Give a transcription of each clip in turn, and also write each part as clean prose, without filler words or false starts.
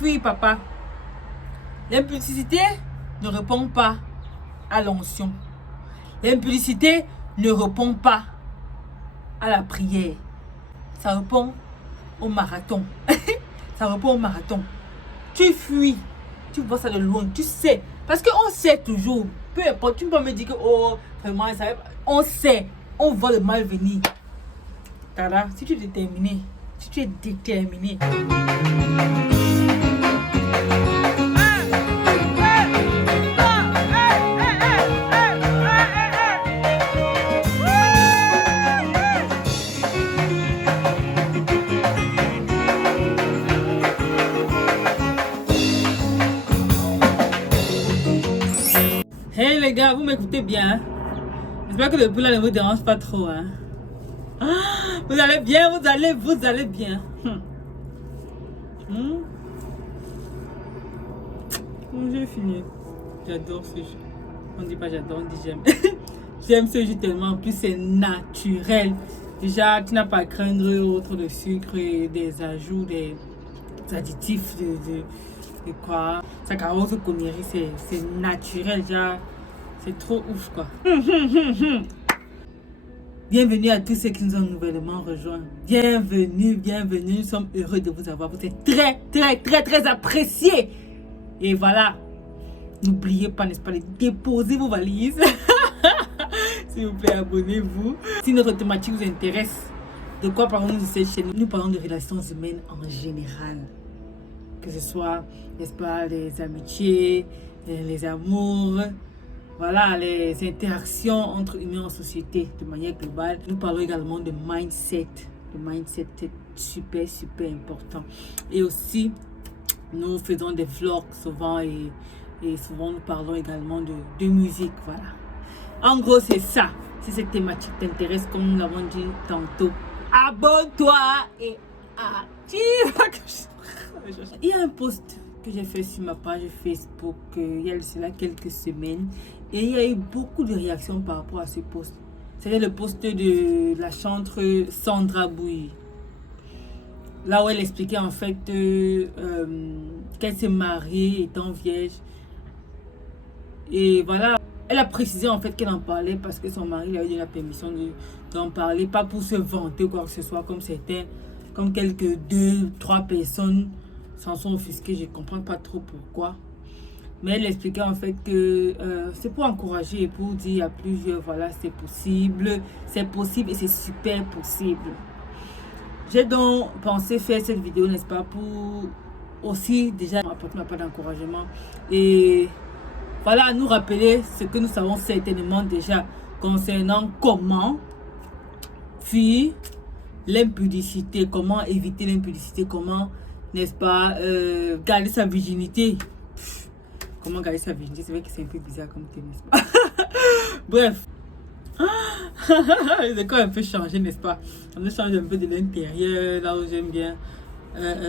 fuis, papa. L'impulsivité ne répond pas à l'onction. L'impulsivité ne répond pas à la prière. Ça répond au marathon. Ça répond au marathon. Tu fuis. Tu vois ça de loin. Tu sais. Parce qu'on sait toujours. Peu importe. Tu ne peux pas me dire que, oh, vraiment, ça, on sait. On voit le mal venir. Tada, si tu es déterminé. Si tu es déterminé. Hey les gars, vous m'écoutez bien, hein? J'espère que le bruit là ne vous dérange pas trop, hein? Vous allez bien, vous allez bien. J'ai fini. J'adore ce jeu. On dit pas j'adore, on dit j'aime. J'aime ce jeu tellement, en plus c'est naturel. Déjà, tu n'as pas à craindre autre de sucre, des ajouts, des additifs, de quoi. Ça carose connerie, c'est naturel, déjà. C'est trop ouf, quoi. Bienvenue à tous ceux qui nous ont nouvellement rejoints. Bienvenue, bienvenue. Nous sommes heureux de vous avoir. Vous êtes très appréciés. Et voilà. N'oubliez pas, n'est-ce pas, de déposer vos valises. S'il vous plaît, abonnez-vous. Si notre thématique vous intéresse, de quoi parlons-nous de cette chaîne? Nous parlons de relations humaines en général. Que ce soit, n'est-ce pas, les amitiés, les amours, voilà, les interactions entre humains en société de manière globale. Nous parlons également de mindset. Le mindset est super important. Et aussi, nous faisons des vlogs souvent et souvent nous parlons également de musique, voilà. En gros, c'est ça. Si cette thématique t'intéresse, comme nous l'avons dit tantôt, abonne-toi et active. Il y a un post que j'ai fait sur ma page Facebook il y a cela quelques semaines et il y a eu beaucoup de réactions par rapport à ce post. C'était le post de la chanteuse Sandra Bouy. Là où elle expliquait en fait qu'elle s'est mariée étant vierge. Et voilà, elle a précisé en fait qu'elle en parlait parce que son mari lui avait donné la permission d'en parler, pas pour se vanter ou quoi que ce soit comme c'était, comme quelques 2-3 personnes s'en sont offusquées, je ne comprends pas trop pourquoi. Mais elle expliquait en fait que c'est pour encourager et pour dire à plusieurs, voilà, c'est possible et c'est super possible. J'ai donc pensé faire cette vidéo, n'est-ce pas, pour aussi déjà apporter ma part d'encouragement et voilà, nous rappeler ce que nous savons certainement déjà concernant comment fuir l'impudicité, comment éviter l'impudicité, comment, n'est-ce pas, garder sa virginité. Comment garder sa virginité? C'est vrai que c'est un peu bizarre comme thème, n'est-ce pas? Bref. C'est quand même un peu changé, n'est-ce pas? On me change un peu de l'intérieur, là où j'aime bien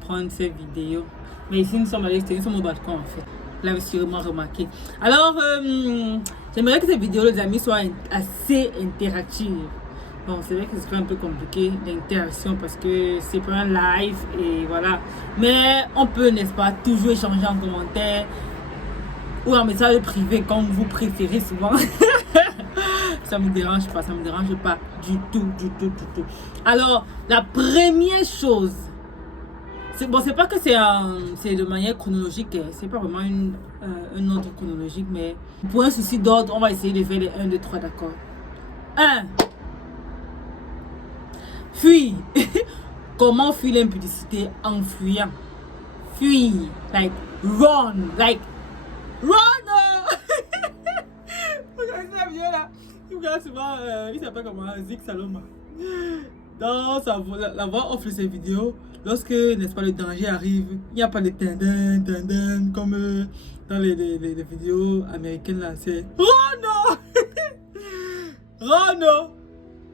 prendre ces vidéos. Mais ici, nous sommes à l'extérieur, nous sommes au balcon en fait. Vous l'avez sûrement remarqué. Alors, j'aimerais que cette vidéo, les amis, soit assez interactive. Bon, c'est vrai que c'est un peu compliqué l'interaction parce que c'est pas un live et voilà. Mais on peut, n'est-ce pas, toujours échanger en commentaire ou en message privé comme vous préférez souvent. Ça me dérange pas du tout. Alors, la première chose, c'est bon, c'est pas que c'est de manière chronologique, c'est pas vraiment un ordre chronologique, mais pour un souci d'ordre, on va essayer de faire les 1, 2, 3, d'accord. 1. Fuis. Comment fuir l'impudicité en fuyant? Fuir, like run. Regardez cette vidéo là. Il regarde souvent, il s'appelle comment, Zik Saloma. Dans la voix off de ces vidéos, lorsque, n'est-ce pas, le danger arrive, il n'y a pas de tendin comme dans les vidéos américaines là, c'est Rono. Rono.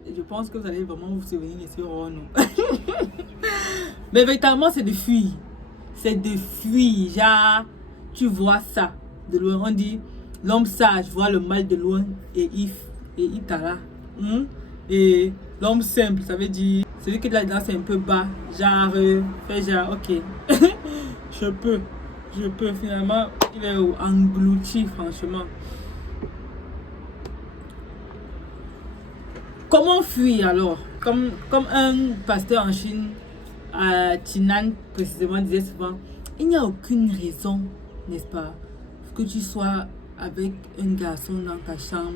Et je pense que vous allez vraiment vous souvenir de ce Rono. Mais véritablement, c'est de fuir. C'est de fuir. Genre, tu vois ça de loin. On dit, l'homme sage voit le mal de loin et il t'ala. Et l'homme simple, ça veut dire celui qui est là-dedans, c'est un peu bas. Genre, fait genre, ok. Je peux. Finalement, il est englouti, franchement. Comment fuir alors? Comme un pasteur en Chine, Tinan précisément, disait souvent, il n'y a aucune raison, n'est-ce pas, que tu sois avec un garçon dans ta chambre,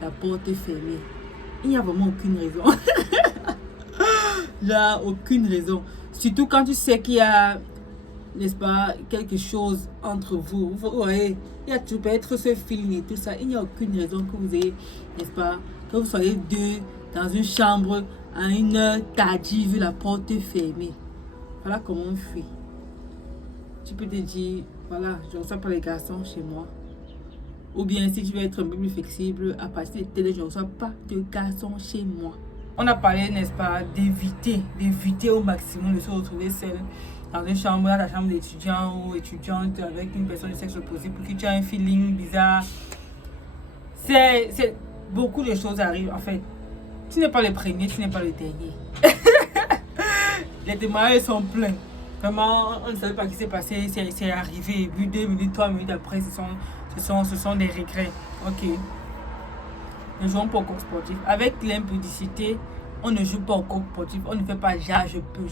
la porte est fermée. Il n'y a vraiment aucune raison. Il n'y a aucune raison. Surtout quand tu sais qu'il y a, n'est-ce pas, quelque chose entre vous. Vous voyez, il y a tout peut-être ce feeling et tout ça. Il n'y a aucune raison que vous ayez, n'est-ce pas, que vous soyez deux dans une chambre à une heure tardive, la porte est fermée. Voilà comment on fuit. Tu peux te dire, voilà, je ne reçois pas les garçons chez moi. Ou bien si tu veux être un peu plus flexible, à partir de telle heure, je ne reçois pas de garçons chez moi. On a parlé, n'est-ce pas, d'éviter au maximum de se retrouver seul dans une chambre, dans ta chambre d'étudiant ou étudiante avec une personne de sexe opposé pour que tu aies un feeling bizarre. C'est beaucoup de choses arrivent en fait. Tu n'es pas le premier, tu n'es pas le dernier. Les témoignages sont pleins. Vraiment, on ne savait pas ce qui s'est passé, c'est arrivé. Et puis 2 minutes, 3 minutes après, ce sont des regrets. Ok. Ne jouons pas au coq sportif. Avec l'impudicité, on ne joue pas au coq sportif. On ne fait pas genre je peux.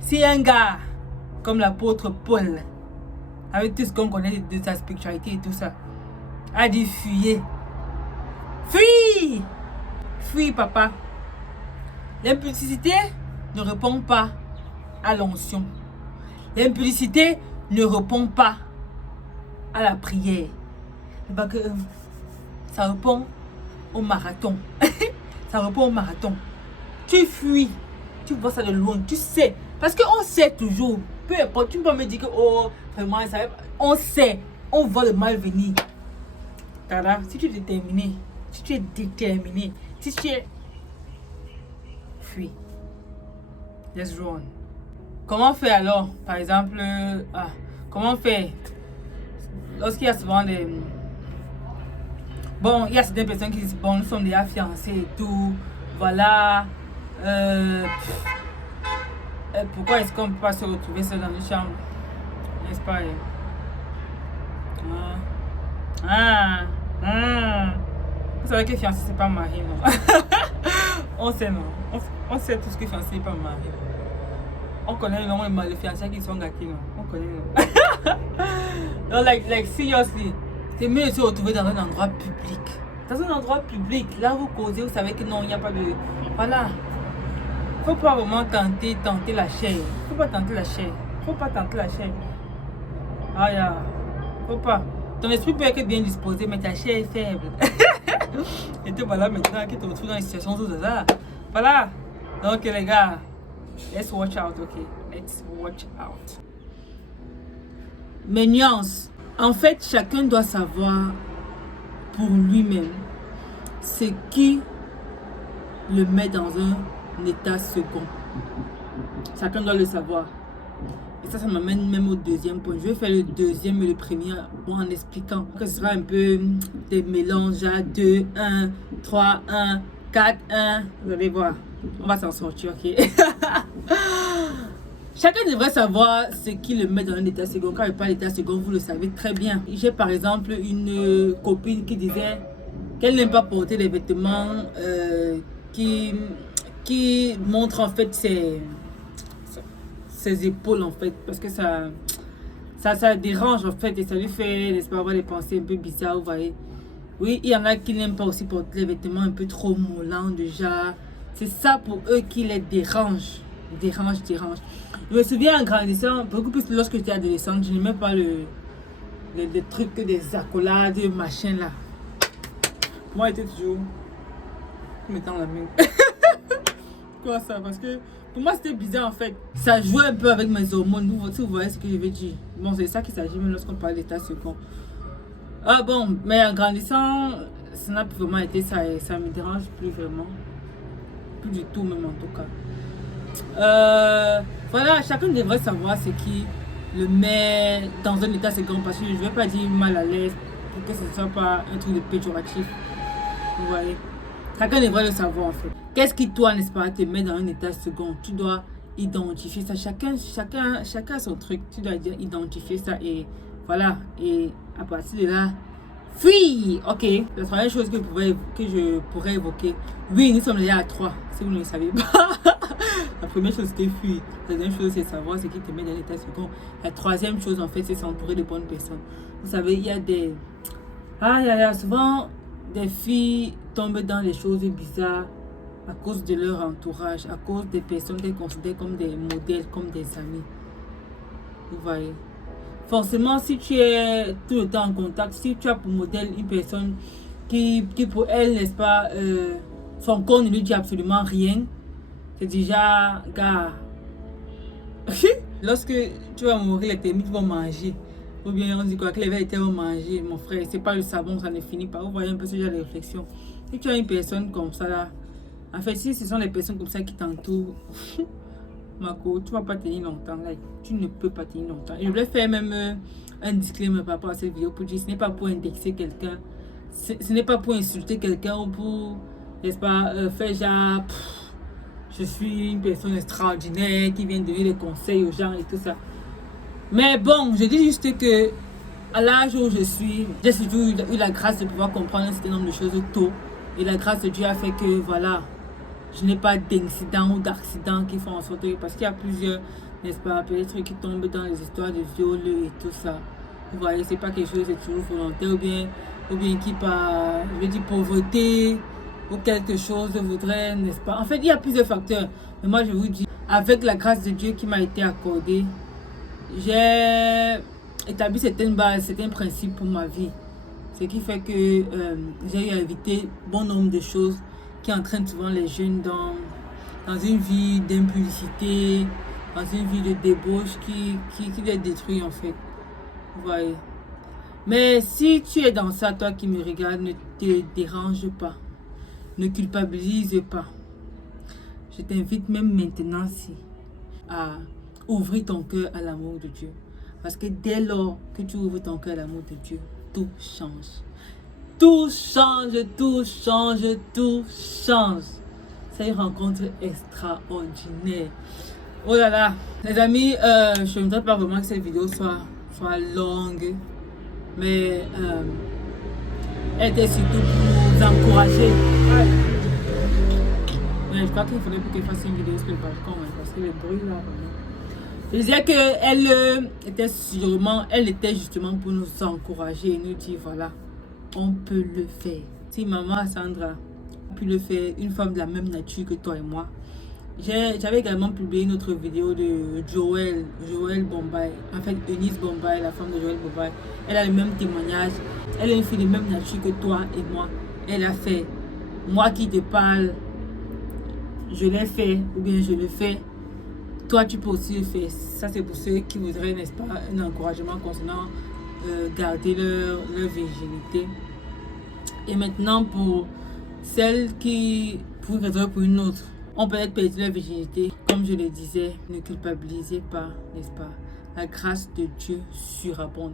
Si un gars comme l'apôtre Paul, avec tout ce qu'on connaît de sa spiritualité et tout ça, a dit fuyez. Fuis papa. L'impudicité ne répond pas à l'onction. L'impudicité ne répond pas à la prière. Parce que ça répond au marathon. Ça répond au marathon. Tu fuis. Tu vois ça de loin. Tu sais. Parce qu'on sait toujours. Peu importe. Tu peux pas me dire que oh, vraiment, ça, on sait. On voit le mal venir. Tada, si tu es déterminé. Si tu es... Fuis. Let's run. Comment faire alors? Par exemple, comment faire lorsqu'il y a souvent des... Bon, il y a certaines personnes qui disent, bon, nous sommes déjà fiancés et tout. Voilà. Pourquoi est-ce qu'on ne peut pas se retrouver seul dans une chambre? N'est-ce pas? Vous savez que fiancé, c'est pas marié, non? On sait, non? On sait tout ce que fiancé n'est pas marié. On connaît non, les fiancés qui sont gâtés, non? On connaît, non? No, like seriously, c'est mieux de se retrouver dans un endroit public. Dans un endroit public, là vous causez, vous savez que non, il n'y a pas de... Voilà. Faut pas vraiment tenter la chair. Faut pas tenter la chair. Ah, yeah. Faut pas. Ton esprit peut être bien disposé, mais ta chair est faible. Et te voilà maintenant que tu te retrouves dans une situation tout ça. Voilà. Donc les gars, let's watch out, ok? Let's watch out. Mais nuance. En fait, chacun doit savoir pour lui-même ce qui le met dans un état second. Chacun doit le savoir. Et ça m'amène même au deuxième point. Je vais faire le deuxième et le premier en expliquant que ce sera un peu des mélanges à 2, 1, 3, 1, 4, 1. Vous allez voir. On va s'en sortir, ok? Chacun devrait savoir ce qui le met dans un état second. Quand il parle d'état second, vous le savez très bien. J'ai par exemple une copine qui disait qu'elle n'aime pas porter des vêtements qui montrent en fait ses épaules en fait. Parce que ça dérange en fait et ça lui fait, n'est-ce pas, avoir des pensées un peu bizarres, vous voyez. Oui, il y en a qui n'aiment pas aussi porter des vêtements un peu trop moulants déjà. C'est ça pour eux qui les dérange. Dérange. Je me souviens en grandissant, beaucoup plus lorsque j'étais adolescente, je n'aimais pas les trucs, des accolades, machin là. Moi, j'étais toujours mettant la main. Quoi ça? Parce que pour moi, c'était bizarre en fait. Ça jouait un peu avec mes hormones. Vous voyez ce que je veux dire. Bon, c'est ça qu'il s'agit même lorsqu'on parle d'état second. Ah bon, mais en grandissant, ça n'a plus vraiment été ça et ça me dérange plus vraiment. Plus du tout même en tout cas. Voilà, chacun devrait savoir ce qui le met dans un état second parce que je ne vais pas dire mal à l'aise pour que ce ne soit pas un truc de péjoratif. Vous voyez, chacun devrait le savoir en fait. Qu'est-ce qui toi, n'est-ce pas, te met dans un état second? Tu dois identifier ça. Chacun a son truc. Tu dois dire identifier ça et voilà. Et à partir de là, fuis. Ok. La troisième chose que je pourrais évoquer. Oui, nous sommes déjà à 3. Si vous ne le savez pas. La première chose, c'était fuir. La deuxième chose, c'est savoir ce qui te met dans l'état second. La troisième chose, en fait, c'est s'entourer de bonnes personnes. Vous savez, il y a des... souvent, des filles tombent dans des choses bizarres à cause de leur entourage, à cause des personnes qu'elles considèrent comme des modèles, comme des amis. Vous voyez. Forcément, si tu es tout le temps en contact, si tu as pour modèle une personne qui pour elle, n'est-ce pas, son corps ne lui dit absolument rien, c'est déjà, gars, lorsque tu vas mourir, les termites vont manger. Ou bien on dit quoi, que les vérités vont manger, mon frère, c'est pas le savon, ça ne finit pas. Vous voyez un peu ce genre de réflexion. Si tu as une personne comme ça là, en fait, si ce sont les personnes comme ça qui t'entourent, Marco, tu ne vas pas tenir longtemps. Là. Tu ne peux pas tenir longtemps. Et je voulais faire même un disclaimer par rapport à cette vidéo pour dire ce n'est pas pour indexer quelqu'un, ce n'est pas pour insulter quelqu'un ou pour, n'est-ce pas, faire genre, je suis une personne extraordinaire qui vient donner des conseils aux gens et tout ça. Mais bon, je dis juste que à l'âge où je suis, j'ai surtout eu la grâce de pouvoir comprendre un certain nombre de choses tôt. Et la grâce de Dieu a fait que, voilà, je n'ai pas d'incidents ou d'accidents qui font en sorte que, parce qu'il y a plusieurs, n'est-ce pas, peut-être qui tombent dans les histoires de viol et tout ça. Vous voyez, c'est pas quelque chose, c'est toujours volontaire ou bien qui par, je veux dire, pauvreté ou quelque chose voudrait, n'est-ce pas. En fait, il y a plusieurs facteurs. Mais moi, je vous dis, avec la grâce de Dieu qui m'a été accordée, j'ai établi certaines bases, certains principes pour ma vie. Ce qui fait que j'ai eu à éviter bon nombre de choses qui entraînent souvent les jeunes dans une vie d'impulsité, dans une vie de débauche qui les détruit en fait. Vous voyez. Mais si tu es dans ça, toi qui me regardes, ne te dérange pas. Ne culpabilise pas. Je t'invite même maintenant à ouvrir ton cœur à l'amour de Dieu. Parce que dès lors que tu ouvres ton cœur à l'amour de Dieu, tout change. Tout change, tout change, tout change. C'est une rencontre extraordinaire. Oh là là, les amis, je ne voudrais pas vraiment que cette vidéo soit longue. Mais elle était surtout pour vous encourager. Ouais. Mais je crois qu'il faudrait qu'elle fasse une vidéo sur le balcon, parce que le bruit là. Je disais qu'elle elle était justement pour nous encourager et nous dire voilà, on peut le faire. Si maman Sandra a pu le faire, une femme de la même nature que toi et moi. J'avais également publié une autre vidéo de Joël Bombay, en fait Eunice Bombay, la femme de Joël Bombay. Elle a le même témoignage, elle est une fille de même nature que toi et moi. Elle a fait, moi qui te parle, je l'ai fait ou bien je le fais. Toi, tu peux aussi le faire. Ça, c'est pour ceux qui voudraient, n'est-ce pas, un encouragement concernant garder leur virginité. Et maintenant, pour celles qui, pour une raison ou pour une autre, ont peut-être perdu leur virginité, comme je le disais, ne culpabilisez pas, n'est-ce pas? La grâce de Dieu surabonde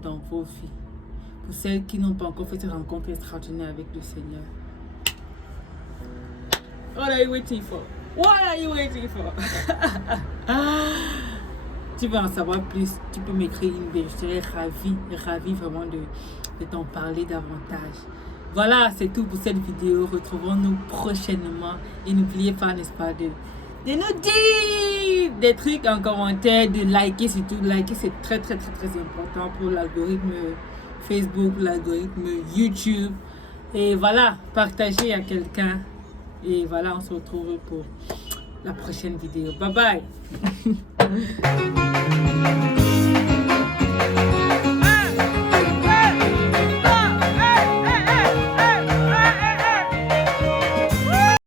dans vos vies. Pour celles qui n'ont pas encore fait cette rencontre extraordinaire avec le Seigneur. What are you waiting for? What are you waiting for? Tu veux en savoir plus, tu peux m'écrire une mail. Je serais ravie vraiment de t'en parler davantage. Voilà, c'est tout pour cette vidéo. Retrouvons-nous prochainement. Et n'oubliez pas, n'est-ce pas, de nous dire des trucs en commentaire, de liker surtout. Liker, c'est très important pour l'algorithme Facebook, l'algorithme YouTube. Et voilà, partagez à quelqu'un. Et voilà, on se retrouve pour la prochaine vidéo. Bye bye.